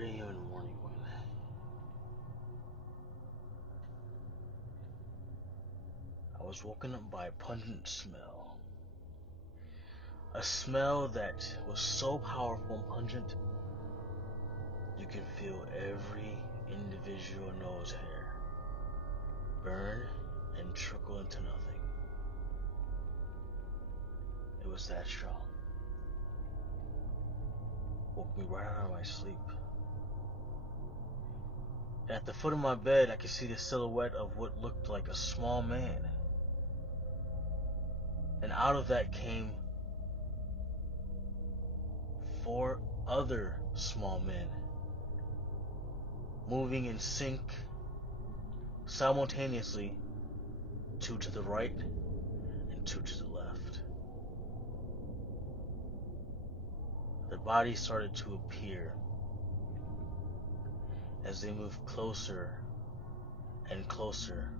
3 a.m. in the morning when I was woken up by a pungent smell. A smell that was so powerful and pungent, you can feel every individual nose hair burn and trickle into nothing. It was that strong. Woke me right out of my sleep. And at the foot of my bed, I could see the silhouette of what looked like a small man. And out of that came 4 other small men, moving in sync simultaneously, 2 to the right and 2 to the left. Their bodies started to appear as they moved closer and closer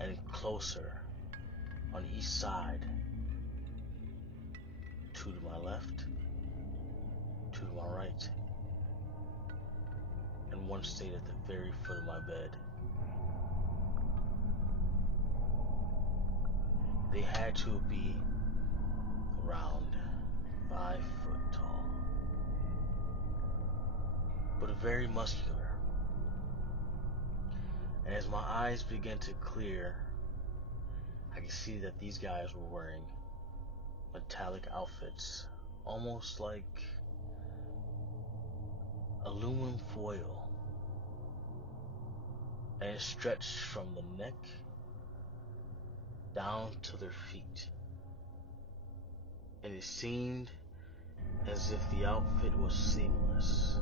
and closer on each side. 2 to my left, 2 to my right, and 1 stayed at the very foot of my bed. They had to be around 5 foot tall, but very muscular. And as my eyes began to clear, I could see that these guys were wearing metallic outfits, almost like aluminum foil, and it stretched from the neck down to their feet. And it seemed as if the outfit was seamless,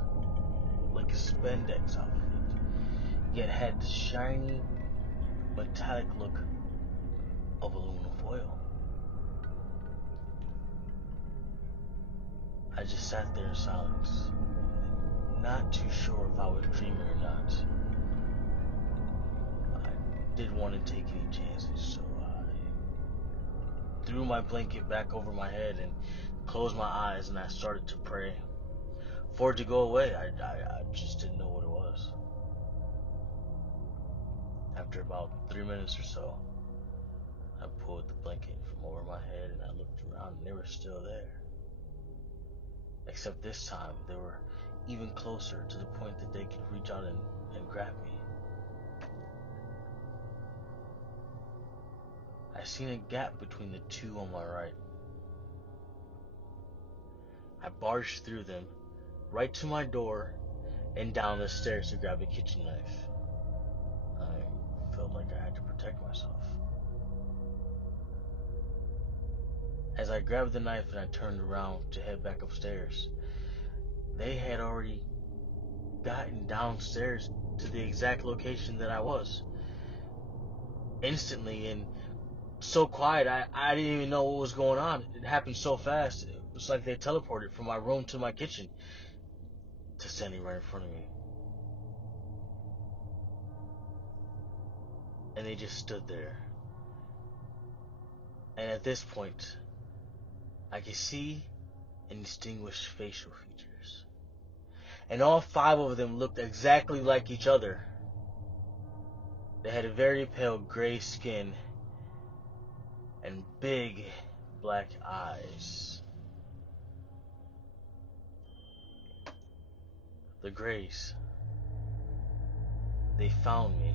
like a spandex outfit, yet had the shiny, metallic look of aluminum foil. I just sat there in silence, not too sure if I was dreaming or not. I didn't want to take any chances, so I threw my blanket back over my head and closed my eyes, and I started to pray for it to go away. I just didn't know what it was. After about 3 minutes or so, I pulled the blanket from over my head and I looked around, and they were still there. Except this time, they were even closer, to the point that they could reach out and grab me. I seen a gap between the 2 on my right. I barged through them, right to my door, and down the stairs to grab a kitchen knife. I felt like I had to protect myself. As I grabbed the knife and I turned around to head back upstairs, they had already gotten downstairs to the exact location that I was. Instantly, and so quiet, I didn't even know what was going on. It happened so fast. It was like they teleported from my room to my kitchen to standing right in front of me. And they just stood there. And at this point, I could see and distinguish facial features. And all 5 of them looked exactly like each other. They had a very pale gray skin and big black eyes. The Greys, they found me.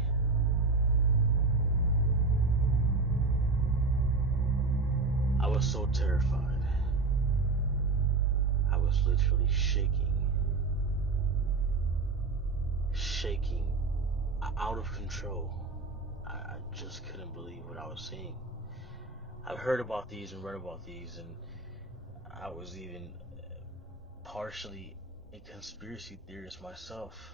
I was so terrified. I was literally shaking out of control. I just couldn't believe what I was seeing. I've heard about these and read about these, and I was even partially a conspiracy theorist myself.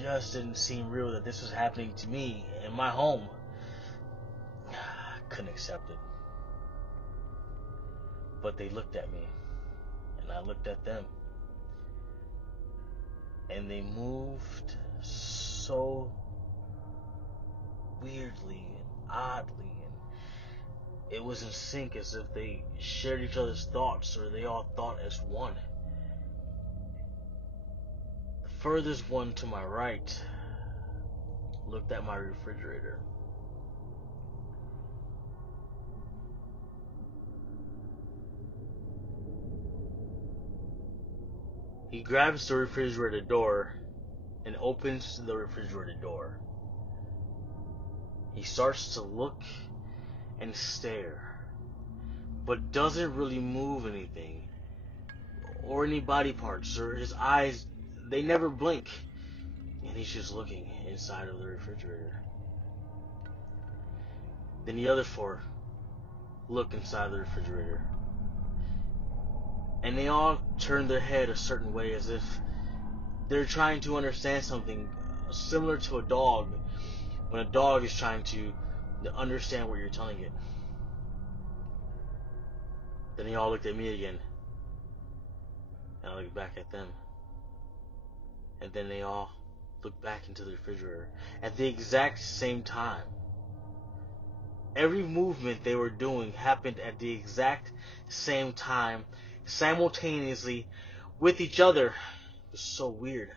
Just didn't seem real that this was happening to me in my home. I couldn't accept it. But they looked at me, and I looked at them. And they moved so weirdly and oddly, and it was in sync, as if they shared each other's thoughts, or they all thought as one. furthest one to my right looked at my refrigerator. He grabs the refrigerator door and opens the refrigerator door. He starts to look and stare, but doesn't really move anything or any body parts, or his eyes, they never blink, and he's just looking inside of the refrigerator. Then the other four look inside the refrigerator, and they all turn their head a certain way, as if they're trying to understand something, similar to a dog when a dog is trying to understand what you're telling it. Then they all looked at me again, and I looked back at them, and then they all looked back into the refrigerator at the exact same time. Every movement they were doing happened at the exact same time, simultaneously, with each other. It was so weird.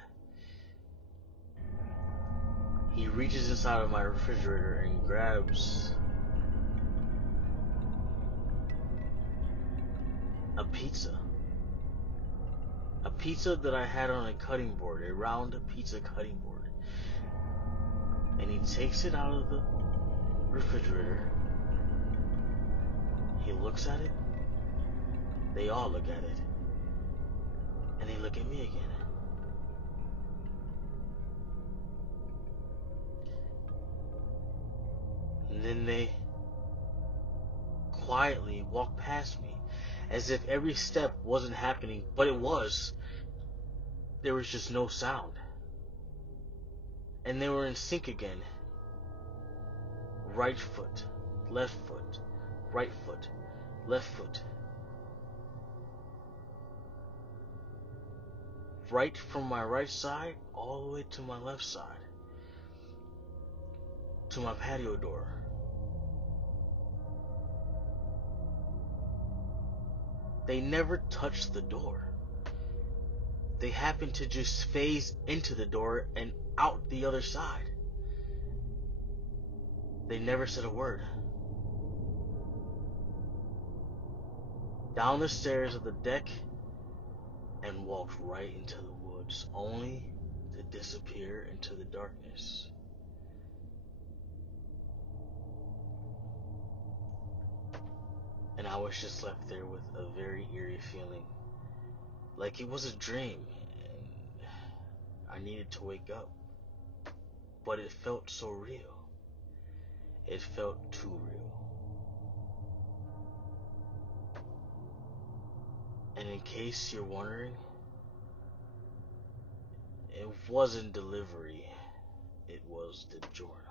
He reaches inside of my refrigerator and grabs a pizza. A pizza that I had on a cutting board, a round pizza cutting board. And he takes it out of the refrigerator. He looks at it. They all look at it. And they look at me again. And then they quietly walk past me, as if every step wasn't happening, but it was. There was just no sound. And they were in sync again. Right foot, left foot, right foot, left foot. Right from my right side all the way to my left side, to my patio door. They never touched the door. They happened to just phase into the door and out the other side. They never said a word. Down the stairs of the deck and walked right into the woods, only to disappear into the darkness. And I was just left there with a very eerie feeling, like it was a dream, and I needed to wake up. But it felt so real. It felt too real. And in case you're wondering, it wasn't delivery, it was the journal.